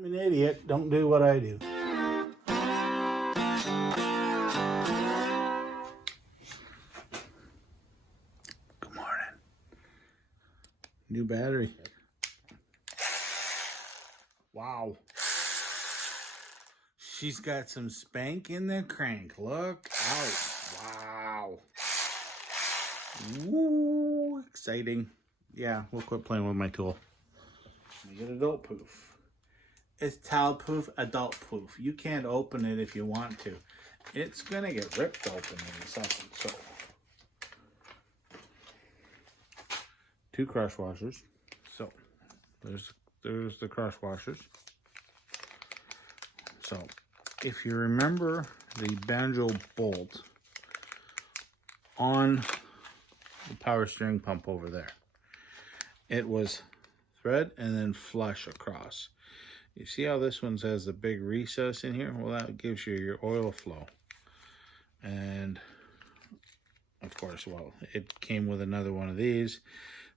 I'm an idiot. Don't do what I do. Good morning. New battery. Wow. She's got some spank in the crank. Look out. Wow. Woo. Exciting. Yeah, we'll quit playing with my tool. We get adult proof. It's child proof, adult proof. You can't open it if you want to. It's gonna get ripped open in a second. So, 2 crush washers. So, there's the crush washers. So, if you remember the banjo bolt on the power steering pump over there, it was thread and then flush across. You see how this one has a big recess in here? Well, that gives you your oil flow. And of course, well, it came with another one of these.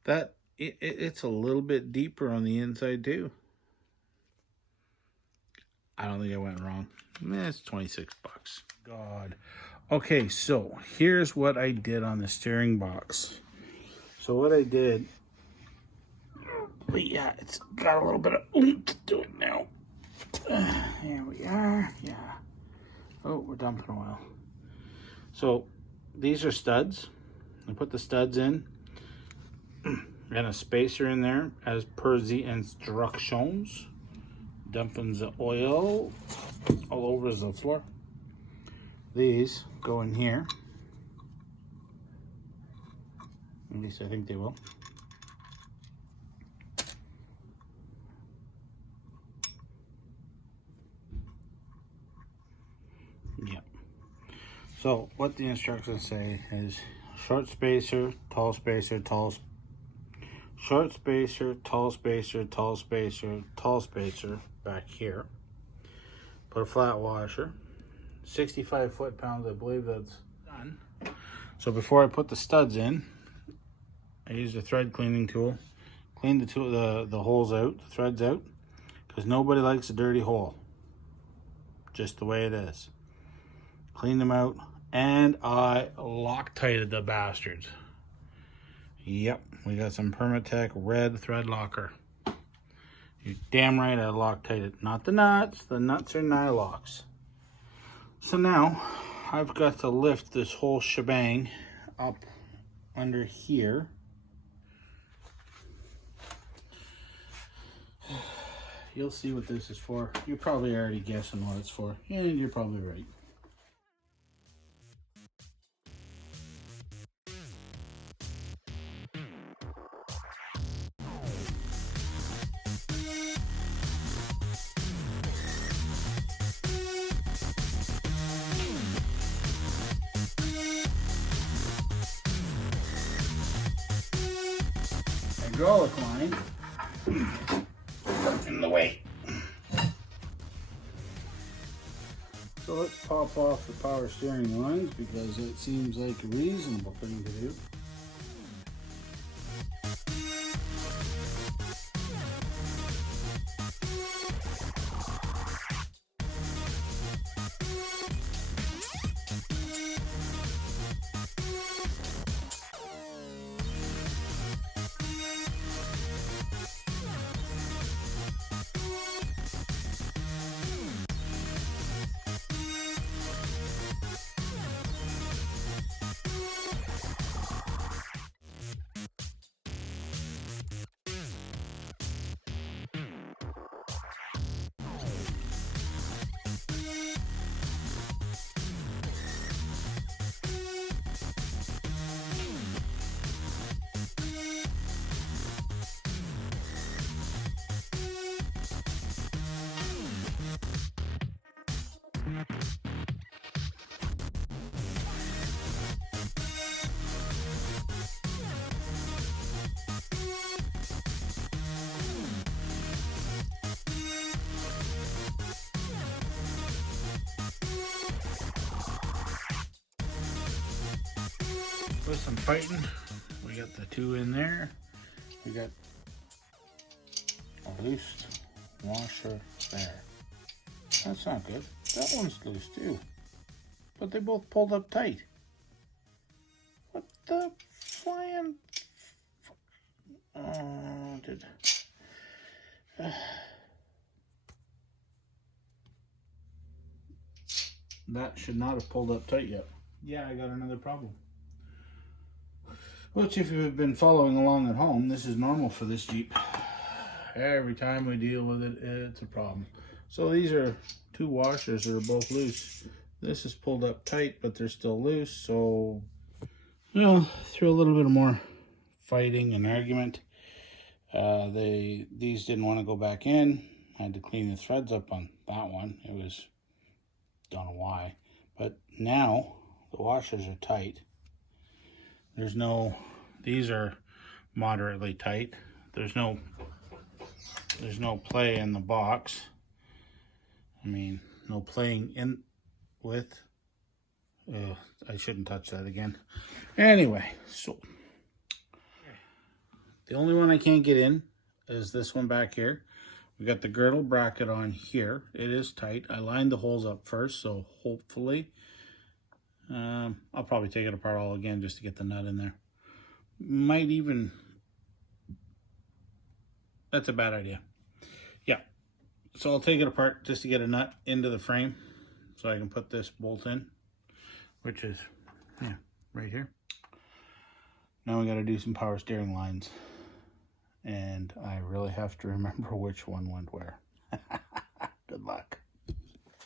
That it's a little bit deeper on the inside too. I don't think I went wrong. It's 26 bucks. God. Okay, so here's what I did on the steering box. So what I did, but yeah, it's got a little bit of oomph to it now. Here we are. Yeah. Oh, we're dumping oil. So these are studs. I put the studs in and a spacer in there as per the instructions. Dumping the oil all over the floor. These go in here. At least I think they will. Yeah. So what the instructions say is short spacer, tall spacer, short spacer, tall spacer, tall spacer, tall spacer back here. Put a flat washer, 65 foot-pounds, I believe that's done. So before I put the studs in, I used a thread cleaning tool. Clean the holes out, the threads out, because nobody likes a dirty hole. Just the way it is. Clean them out, and I Loctited the bastards. Yep, we got some Permatech red thread locker. You're damn right I Loctited. Not the nuts are Nylox. So now, I've got to lift this whole shebang up under here. You'll see what this is for. You're probably already guessing what it's for, and you're probably right. Hydraulic line in the way. So let's pop off the power steering lines because it seems like a reasonable thing to do. With some fighting, we got the 2 in there. We got a loose washer There. That's not good. That one's loose too. But they both pulled up tight. What the flying... That should not have pulled up tight yet. Yeah, I got another problem. Which, if you've been following along at home, this is normal for this Jeep. Every time we deal with it, it's a problem. So these are two washers that are both loose. This is pulled up tight, but they're still loose. So, you know, through a little bit more fighting and argument, these didn't want to go back in. I had to clean the threads up on that one. It was, don't know why, but now the washers are tight. There's no, these are moderately tight. There's no play in the box. I mean, no playing in with. I shouldn't touch that again. Anyway, so the only one I can't get in is this one back here. We got the girdle bracket on here. It is tight. I lined the holes up first, so hopefully, I'll probably take it apart all again just to get the nut in there. Might even, that's a bad idea. Yeah, so I'll take it apart just to get a nut into the frame so I can put this bolt in, which is, yeah, right here. Now we got to do some power steering lines. And I really have to remember which one went where. Good luck.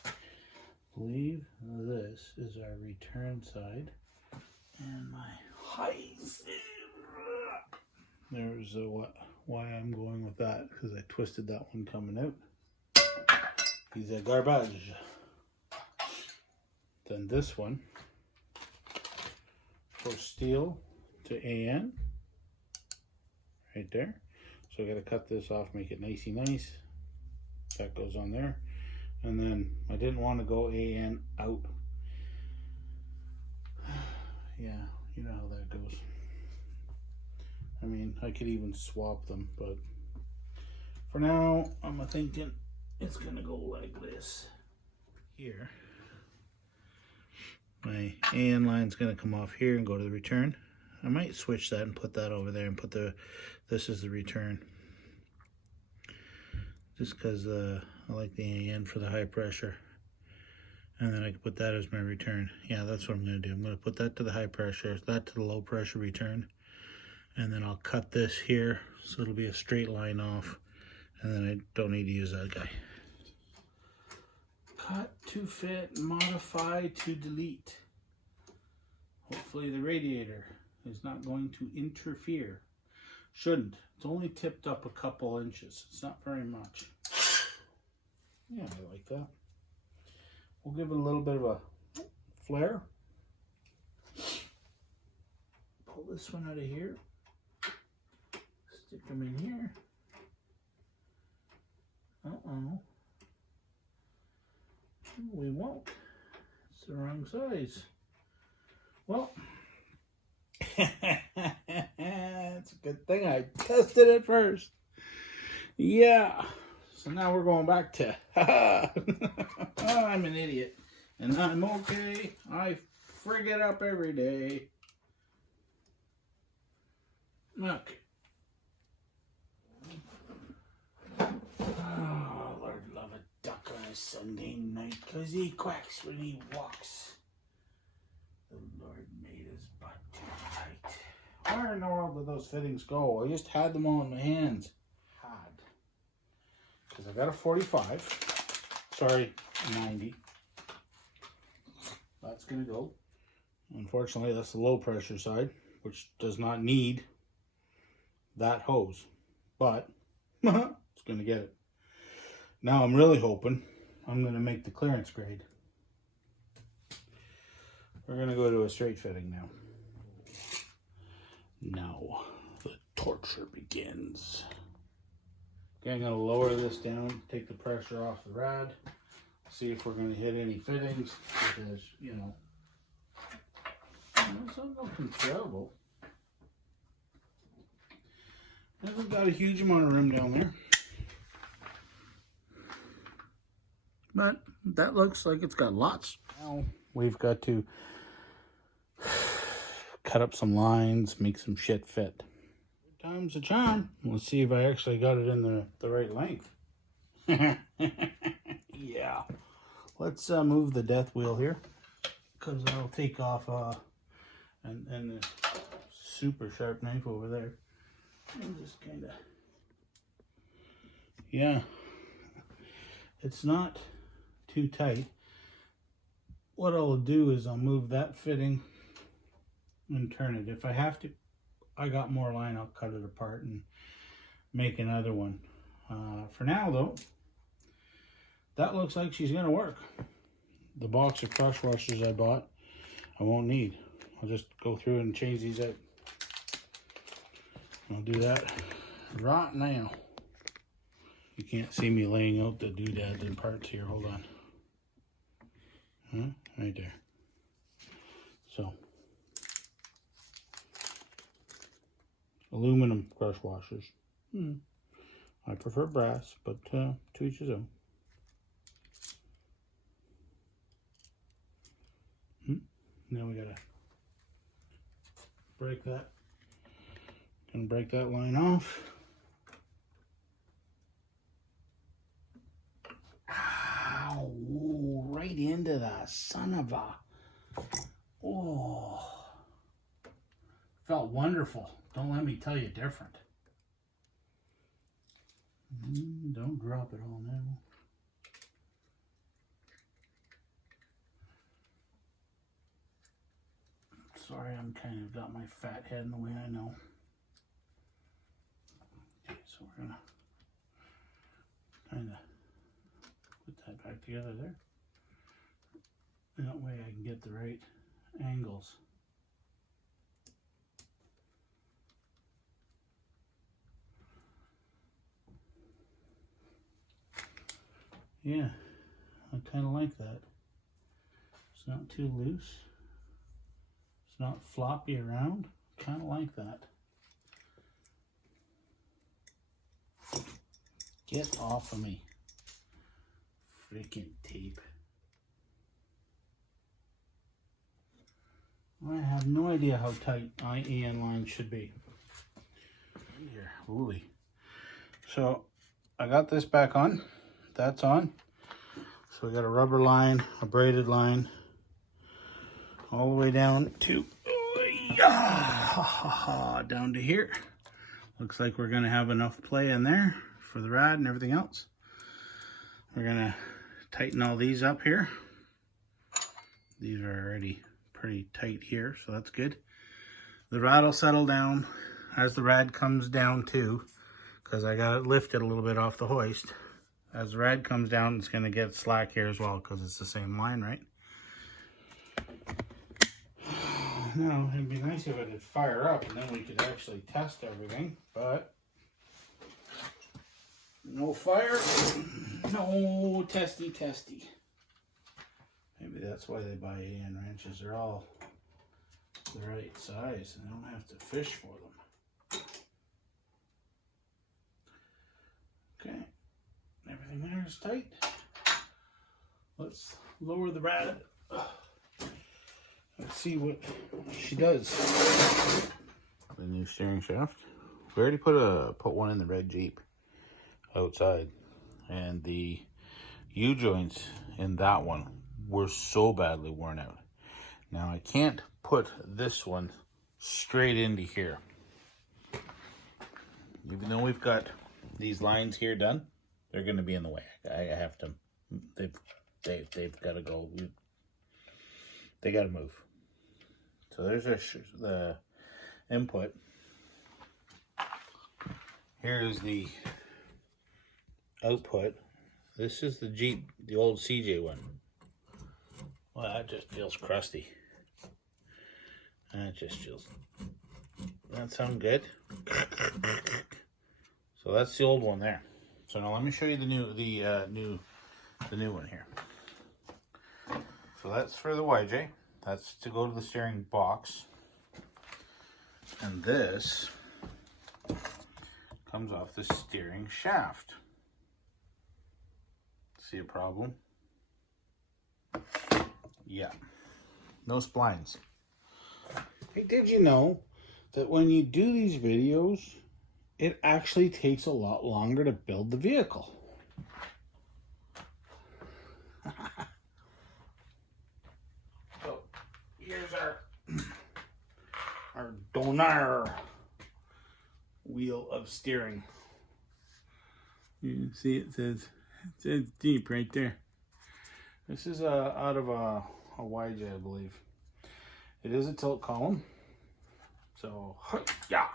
I believe this is our return side. And my height. There's why I'm going with that, because I twisted that one coming out. He's a garbage. Then this one for steel to AN. Right there. So I got to cut this off, make it nicey nice. That goes on there. And then I didn't want to go AN out. Yeah, you know how that goes. I mean, I could even swap them, but for now, I'm thinking it's going to go like this. Here. My AN line's going to come off here and go to the return. I might switch that and put that over there and put this is the return. Just because I like the AN for the high pressure. And then I can put that as my return. Yeah, that's what I'm going to do. I'm going to put that to the high pressure, that to the low pressure return. And then I'll cut this here so it'll be a straight line off. And then I don't need to use that guy. Cut to fit, modify to delete. Hopefully the radiator is not going to interfere. Shouldn't. It's only tipped up a couple inches. It's not very much. Yeah, I like that. We'll give it a little bit of a flare. Pull this one out of here. Stick them in here. Uh-oh. We won't. It's the wrong size. Well, it's a good thing I tested it first. Yeah. So now we're going back to, I'm an idiot. And I'm okay. I frig it up every day. Look. Oh, Lord love a duck on a Sunday night, 'cause he quacks when he walks. The Lord made his butt too tight. Where in the world did those fittings go? I just had them all in my hands. Because I got a 45. Sorry, 90. That's going to go. Unfortunately, that's the low pressure side, which does not need that hose. But it's going to get it. Now I'm really hoping I'm going to make the clearance grade. We're going to go to a straight fitting now. Now the torture begins. Okay, I'm going to lower this down, take the pressure off the rod, see if we're going to hit any fittings, because, you know, it's not looking terrible. Hasn't got a huge amount of room down there. But that looks like it's got lots. Now we've got to cut up some lines, make some shit fit. Time's a charm. Let's see if I actually got it in the right length. Yeah. Let's move the death wheel here, because I'll take off and the super sharp knife over there. And just kind of, yeah, it's not too tight. What I'll do is I'll move that fitting and turn it. If I have to, I got more line, I'll cut it apart and make another one. For now though, that looks like she's gonna work. The box of crush washers I bought, I won't need. I'll just go through and change these out. I'll do that right now. You can't see me laying out the doodads and parts here. Hold on. Huh? Right there. So, aluminum crush washers. I prefer brass, but to each his own. Now we gotta break that. Gonna break that line off. Ow, right into the son of a. Oh, felt wonderful. Don't let me tell you different. Don't drop it all now. Sorry, I'm kind of got my fat head in the way, I know. Okay, so we're gonna kind of put that back together there. That way I can get the right angles. Yeah, I kind of like that. It's not too loose. It's not floppy around. Kind of like that. Get off of me. Freaking tape. I have no idea how tight IAN lines should be. Here, holy. So I got this back on. That's on. So we got a rubber line, a braided line, all the way down to down to here. Looks like we're gonna have enough play in there for the rad and everything else. We're gonna tighten all these up here. These are already pretty tight here, so that's good. The rad will settle down as the rad comes down too, because I got it lifted a little bit off the hoist. As the rad comes down, it's going to get slack here as well, because it's the same line, right? Now, it'd be nice if it would fire up, and then we could actually test everything, but no fire, no testy. Maybe that's why they buy AN wrenches. They're all the right size, and they don't have to fish for them. Okay. Everything there is tight. Let's lower the rad. Let's see what she does. The new steering shaft. We already put one in the red Jeep outside, and the U-joints in that one were so badly worn out. Now I can't put this one straight into here, even though we've got these lines here done. They're going to be in the way. I have to. They've got to go. They got to move. So there's the input. Here's the output. This is the Jeep, the old CJ one. Well, that just feels crusty. That just feels. That sound good. So that's the old one there. So now let me show you the new one here. So that's for the YJ. That's to go to the steering box. And this comes off the steering shaft. See a problem? Yeah. No splines. Hey, did you know that when you do these videos, it actually takes a lot longer to build the vehicle? So, here's our Donar wheel of steering. You can see it says deep right there. This is out of a YJ, I believe. It is a tilt column, so yeah,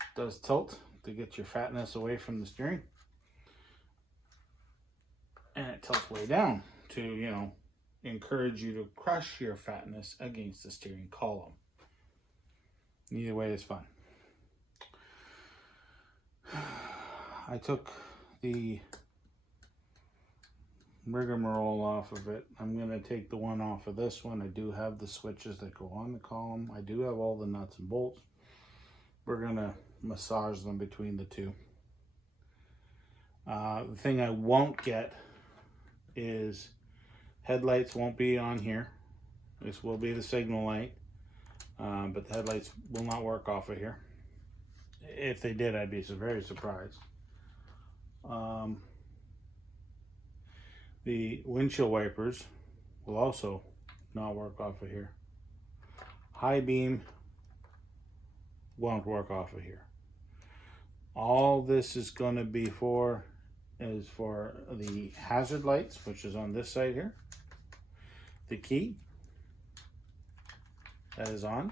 it does tilt to get your fatness away from the steering, and it tilts way down to, you know, encourage you to crush your fatness against the steering column. Either way is fun. I took the rigmarole off of it. I'm going to take the one off of this one. I do have the switches that go on the column. I do have all the nuts and bolts. We're going to massage them between the two. The thing I won't get is headlights won't be on here. This will be the signal light, but the headlights will not work off of here. If they did, I'd be very surprised. The windshield wipers will also not work off of here. High beam won't work off of here. All this is going to be for is for the hazard lights, which is on this side here. The key that is on.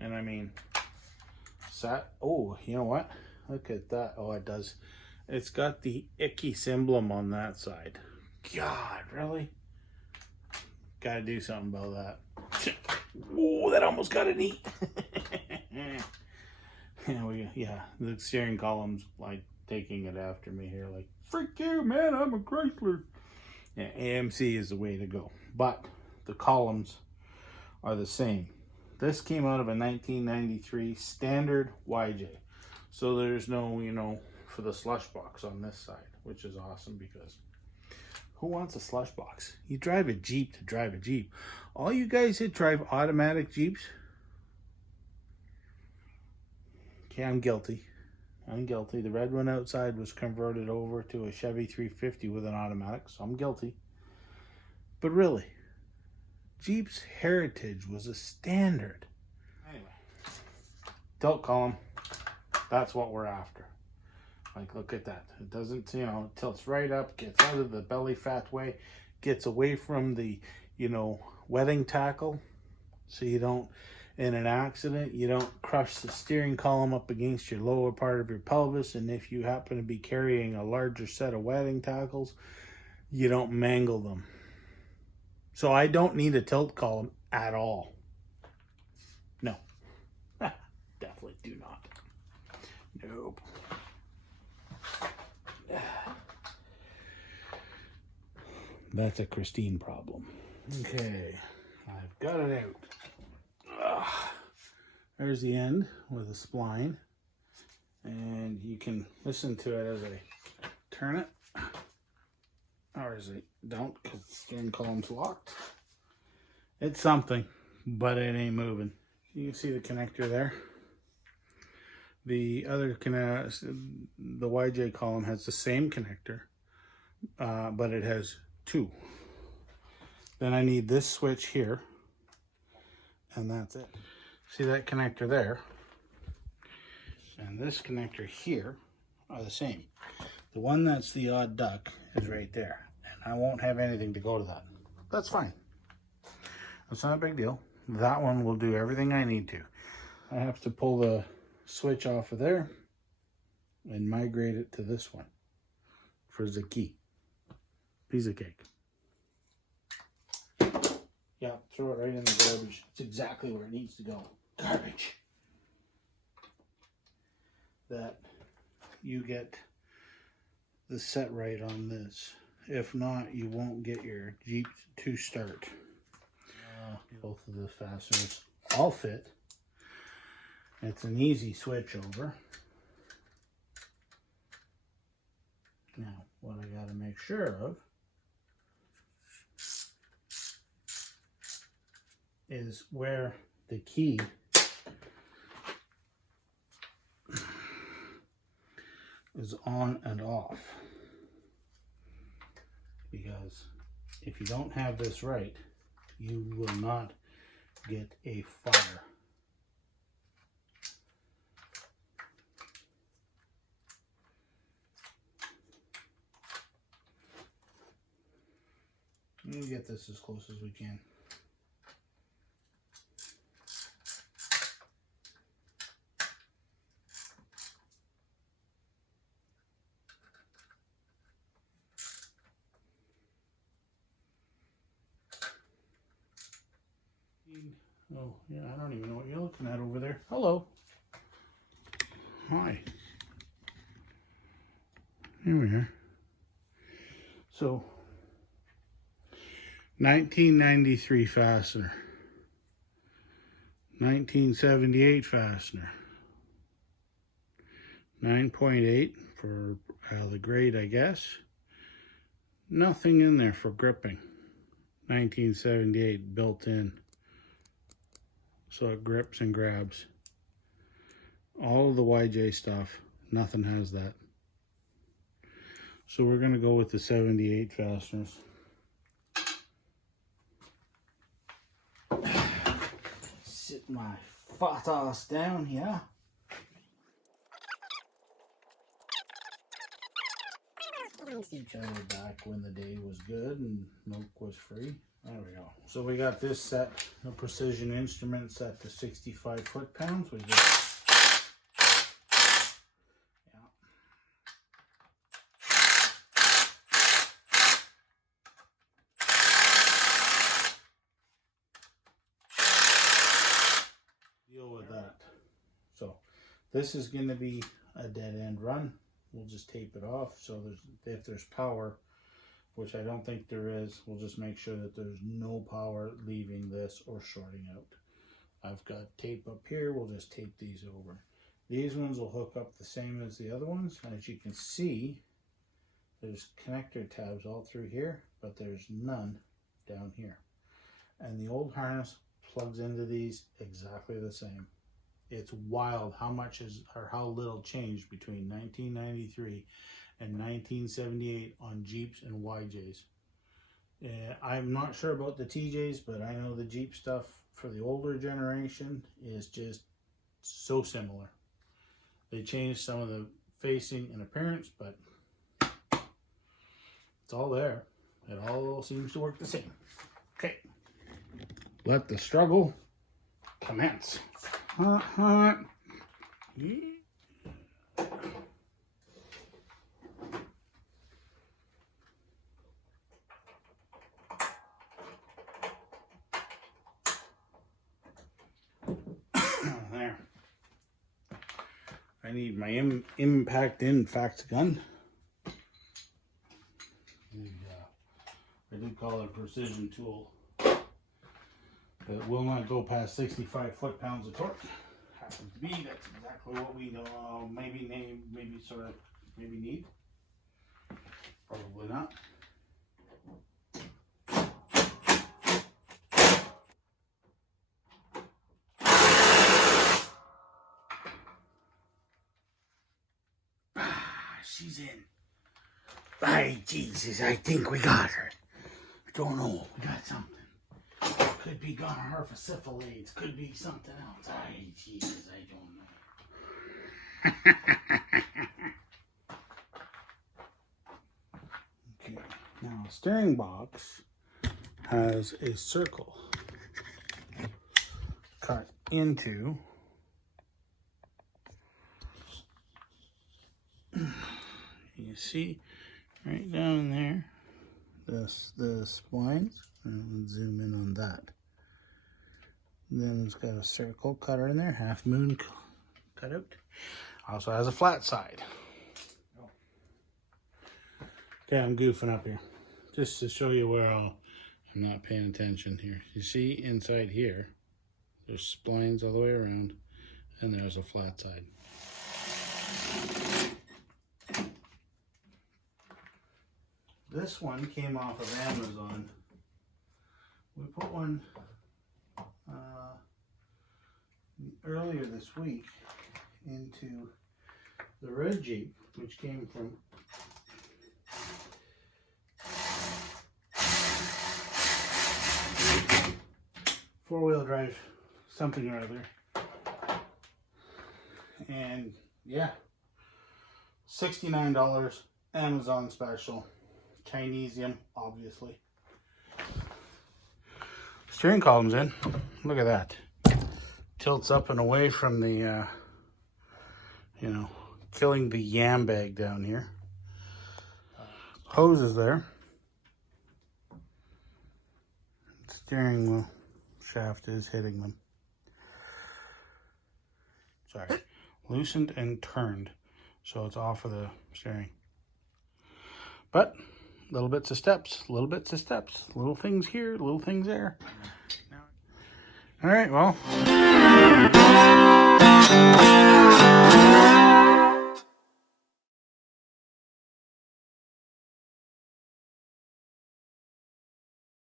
And I mean, oh, you know what? Look at that. Oh, it does. It's got the icky emblem on that side. God, really? Gotta do something about that. Oh, that almost got an E. Yeah, the steering column's like taking it after me here. Like, freak you, man, I'm a Chrysler. Yeah, AMC is the way to go. But the columns are the same. This came out of a 1993 standard YJ. So there's no, you know, for the slush box on this side, which is awesome because who wants a slush box? You drive a Jeep to drive a Jeep. All you guys that drive automatic Jeeps, okay, I'm guilty. I'm guilty. The red one outside was converted over to a Chevy 350 with an automatic, so I'm guilty. But really, Jeep's heritage was a standard. Anyway, tilt column. That's what we're after. Like, look at that. It doesn't, you know, it tilts right up, gets out of the belly fat way, gets away from the, you know, wetting tackle. So you don't, in an accident, you don't crush the steering column up against your lower part of your pelvis. And if you happen to be carrying a larger set of wetting tackles, you don't mangle them. So I don't need a tilt column at all. No. Definitely do not. Nope. That's a Christine problem. Okay, I've got it out. There's the end with a spline. And you can listen to it as I turn it. Or as I don't, because the steering column's locked. It's something, but it ain't moving. You can see the connector there. The other the YJ column has the same connector, but it has two. Then I need this switch here, and that's it. See that connector there? And this connector here are the same. The one that's the odd duck is right there, and I won't have anything to go to that. That's fine. That's not a big deal. That one will do everything I need to. I have to pull the switch off of there and migrate it to this one for the key. Piece of cake. Yeah, throw it right in the garbage. It's exactly where it needs to go. Garbage. That you get the set right on this. If not, you won't get your Jeep to start. Both of the fasteners all fit. It's an easy switch over. Now, what I got to make sure of is where the key is on and off. Because if you don't have this right, you will not get a fire. We'll get this as close as we can. Oh, yeah, I don't even know what you're looking at over there. Hello. Hi. Here we are. So, 1993 fastener. 1978 fastener. 9.8 for the grade, I guess. Nothing in there for gripping. 1978 built in. So it grips and grabs. All of the YJ stuff, nothing has that. So we're going to go with the 78 fasteners. Sit my fat ass down here. Each other back when the day was good and milk was free. There we go. So we got this set, a Precision Instruments set to 65 foot-pounds. We just, yeah. Deal with that. So this is going to be a dead end run. We'll just tape it off. So if there's power, which I don't think there is, we'll just make sure that there's no power leaving this or shorting out. I've got tape up here. We'll just tape these over. These ones will hook up the same as the other ones. And as you can see, there's connector tabs all through here, but there's none down here. And the old harness plugs into these exactly the same. It's wild how much or how little changed between 1993 and 1978 on Jeeps and YJs. I'm not sure about the TJs, but I know the Jeep stuff for the older generation is just so similar. They changed some of the facing and appearance, but it's all there. It all seems to work the same. Okay, let the struggle commence. Yeah. There. I need my impact fact gun. I do call it a precision tool. It will not go past 65 foot-pounds of torque. Happens to be, that's exactly what we maybe need. Probably not. She's in. By Jesus, I think we got her. I don't know. We got something. Could be gonorrhea syphilis. Could be something else. Ay, Jesus, I don't know. Okay, now a steering box has a circle cut into you see right down there the splines. Let's zoom in on that. Then it's got a circle cutter in there, half moon cutout. Also has a flat side. Okay, I'm goofing up here just to show you where I'm not paying attention here. You see inside here, there's splines all the way around, and there's a flat side. This one came off of Amazon. We put one earlier this week into the red Jeep, which came from four-wheel drive something or other. And yeah, $69 Amazon special. Chinesium, obviously. Steering column's in. Look at that. Tilts up and away from the, you know, killing the yam bag down here. Hose is there. Steering wheel shaft is hitting them. Sorry. Loosened and turned. So it's off of the steering. But little bits of steps, little bits of steps, little things here, little things there. All right, well.